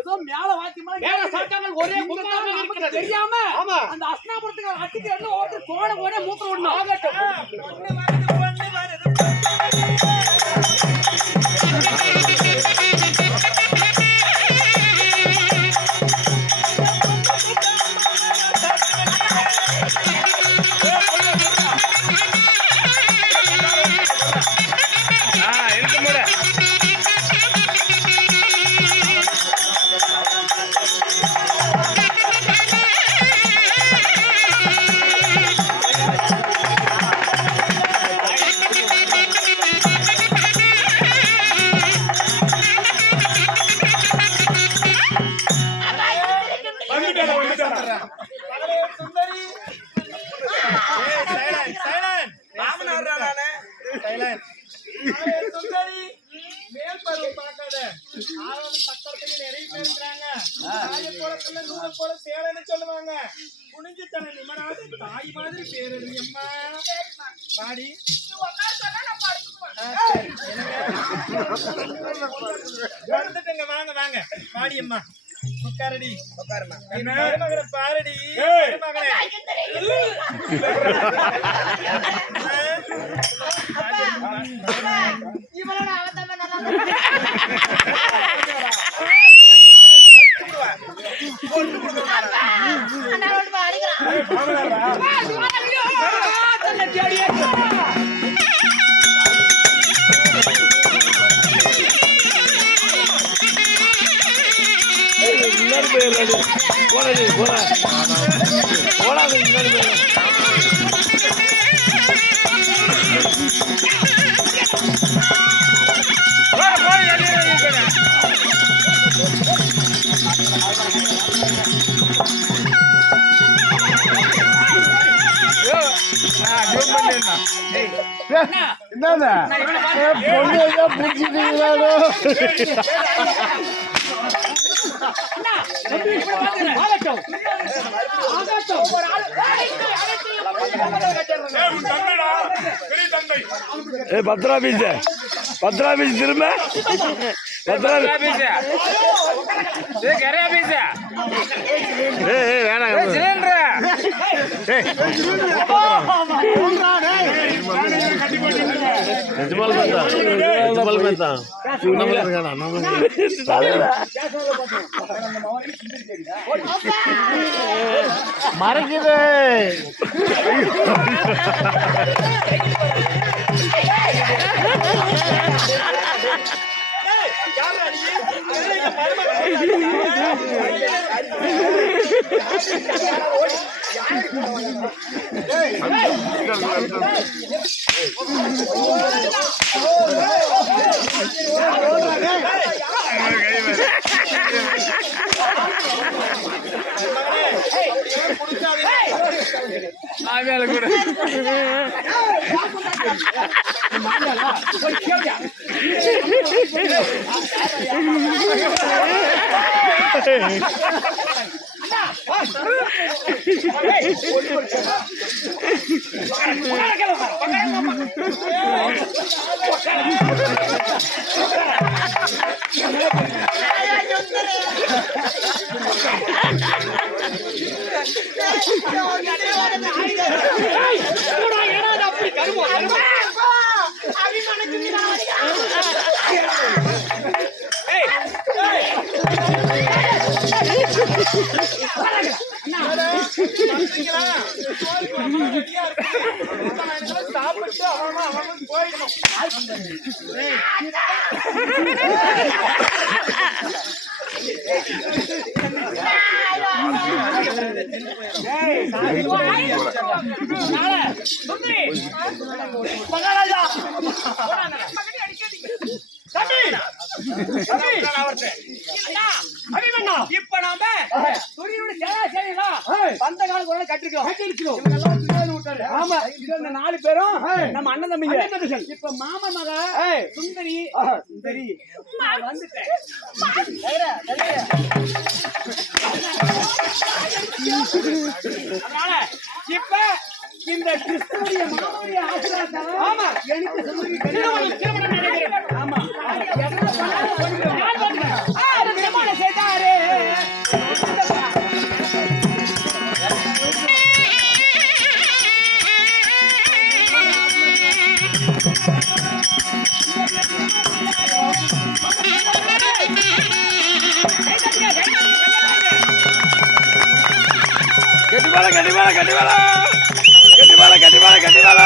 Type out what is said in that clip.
ஏதோ மேல வாத்தி ஒரே தெரியாம அந்த அஸ்னாபுரத்துக்கு அட்டிக்கு ஓட்டு கோட ஒரே மூத்திரம் ஒண்ணு சொல்லுவாங்க குனிஞ்சு தன நிமராது தாய் மாதிரி பேரு அம்மா பாடி வந்துட்டுங்க வாங்க வாங்க பாடி அம்மா உட்காரடி மகனை பாரடி மகனே பத்ரா பீஸ் திரும்ப பத்ரா பீஸ் மறைக்குது சாப்பிட்டு அவன் போயிடணும். இப்ப நாம துணியோட பந்த காலம் கட்டிருக்கோம். ஆமா, இது அந்த 4 பேரும் நம்ம அண்ணன் தம்பிங்க. இப்ப மாமா மக சுந்தரி சுந்தரி வந்துட்டேன். அதனால இப்ப இந்த கிறிஸ்துவுடைய மாமனுடைய ஆசீர்வாதத்தால ஆமா. எனக்கு சந்ததி திருமணம் நடைபெறும். ஆமா எதனா பண்ணாலும் சொல்லிடுவேன். நான் பண்ணுவேன். திருமணம் செய்தாரே கட்டி மேல கட்டி மேல கட்டி மேல கட்டி மேல கட்டி மேல கட்டி மேல